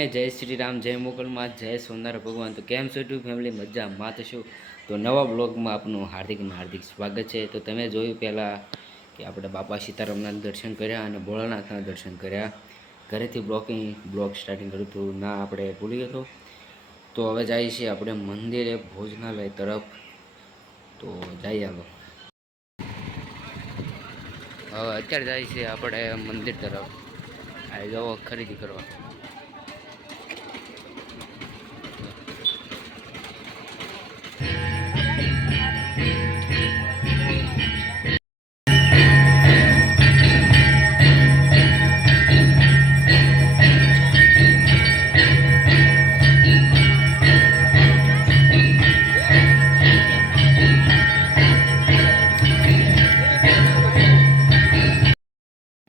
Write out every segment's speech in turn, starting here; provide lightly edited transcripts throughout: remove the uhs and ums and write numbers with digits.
બધાને જય શ્રી રામ, જય મોગલમાં, જય સોમનાથ ભગવાન। તો કેમ છો યુટ્યુબ ફેમિલી? મજામાં થશો તો નવા બ્લોગમાં આપનું હાર્દિક સ્વાગત છે। તો તમે જોયું પહેલાં કે આપણે બાપા સીતારામના દર્શન કર્યા અને ભોળાનાથના દર્શન કર્યા। ઘરેથી બ્લોગ સ્ટાર્ટિંગ કર્યું હતું ના આપણે ભૂલી ગયો તો હવે જઈએ છીએ આપણે મંદિરે ભોજનાલય તરફ। તો જઈએ હાલો। હવે અત્યારે જાય છે આપણે મંદિર તરફ। આ જાઓ ખરીદી કરવા।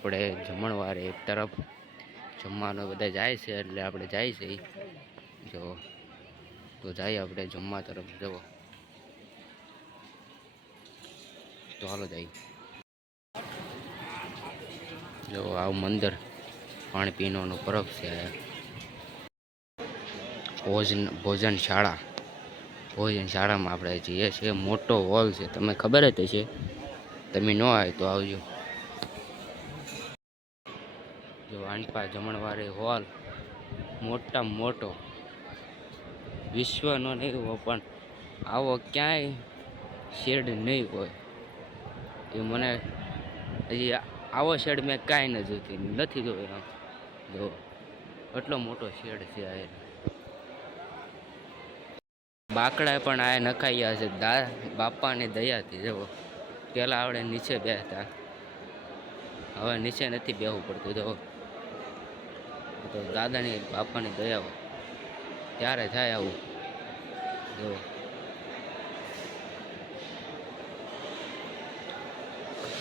આપણે જમણવાર એક તરફ જમવાનું બધા જાય છે એટલે આપણે જાય છે જો। તો જઈએ આપણે જમવા તરફ જવો। તો હાલો જઈએ। જો આવું મંદિર પાણી પીવાનો પરબ છે। ભોજનશાળામાં આપણે જઈએ છીએ। મોટો હોલ છે, તમને ખબર જ હશે। તમે ન આવે તો આવજો। જો આનપા જમણવારે હોલ મોટામાં મોટો વિશ્વનો નહીં હોય પણ આવો ક્યાંય શેડ નહીં હોય એ મને હજી આવો શેડ મેં કાંઈ નથી જોયો આમ જો એટલો મોટો શેડ છે આ। બાકડા પણ આ નખાઈ છે બાપાની દયાથી જવો। પહેલાં આપણે નીચે બેસતા, હવે નીચે નથી બેસવું પડતું જવો। તો દાદાની બાપાની દયા હોય ત્યારે થાય આવું જો।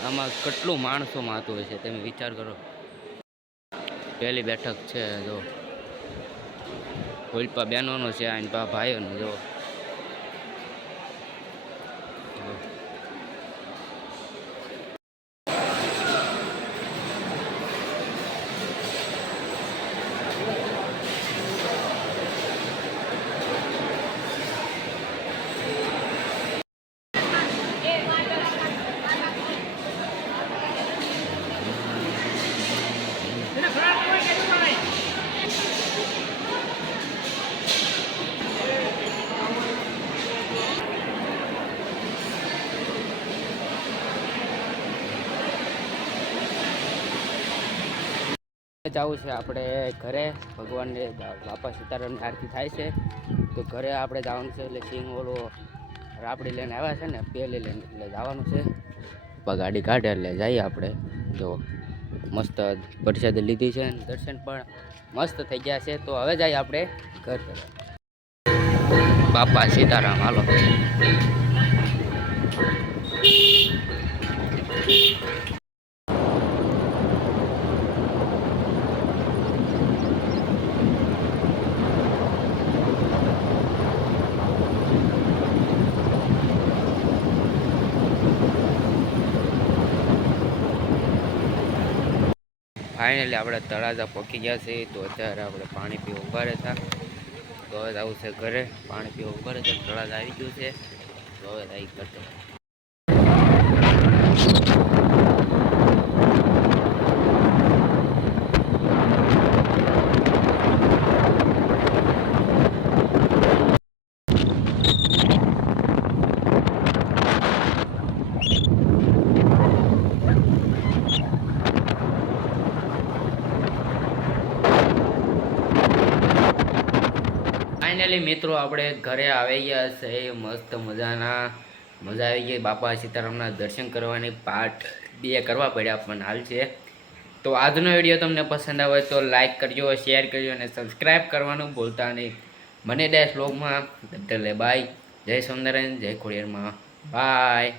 આમાં કેટલું માણસો માતું હોય છે તમે વિચાર કરો। પહેલી બેઠક છે જો, કોઈપા બહેનોનો છે અને ભાઈઓનો જો। જવું છે આપણે ઘરે, ભગવાનને બાપા સીતારામની આરતી થાય છે તો ઘરે આપણે જવાનું છે। એટલે સિંગ ઓલો રાબડી લઈને આવ્યા છે ને પેલી લઈને એટલે જવાનું છે। ગાડી કાઢે એટલે જઈએ આપણે જો। મસ્ત પ્રસાદ લીધી છે, દર્શન પણ મસ્ત થઈ ગયા છે। તો હવે જઈએ આપણે ઘર તરફ। બાપા સીતારામ હાલો। ફાઇનલી આપણે તળાજા પહોંચી ગયા છે। તો અત્યારે આપણે પાણી પીવા ઊભા રહેતા તો હવે આવું છે ઘરે। પાણી પીવા ઊભા રહેતા તળાજા આવી ગયું છે તો હવે આવી કરતો। ફાઇનલી મિત્રો આપણે ઘરે આવી ગયા છે। મસ્ત મજા આવી ગઈ। બાપા સીતારામના દર્શન કરવાની પાર્ટ 2 કરવા પડ્યા પણ હાલ છે। તો આજનો વિડીયો તમને પસંદ આવે તો લાઈક કરજો, શેર કરજો અને સબસ્ક્રાઈબ કરવાનું ભૂલતા નહીં। મને ડેશ વ્લોગમાં બાય, જય સોમનારાયણ, જય ખોડિયારમાં, બાય।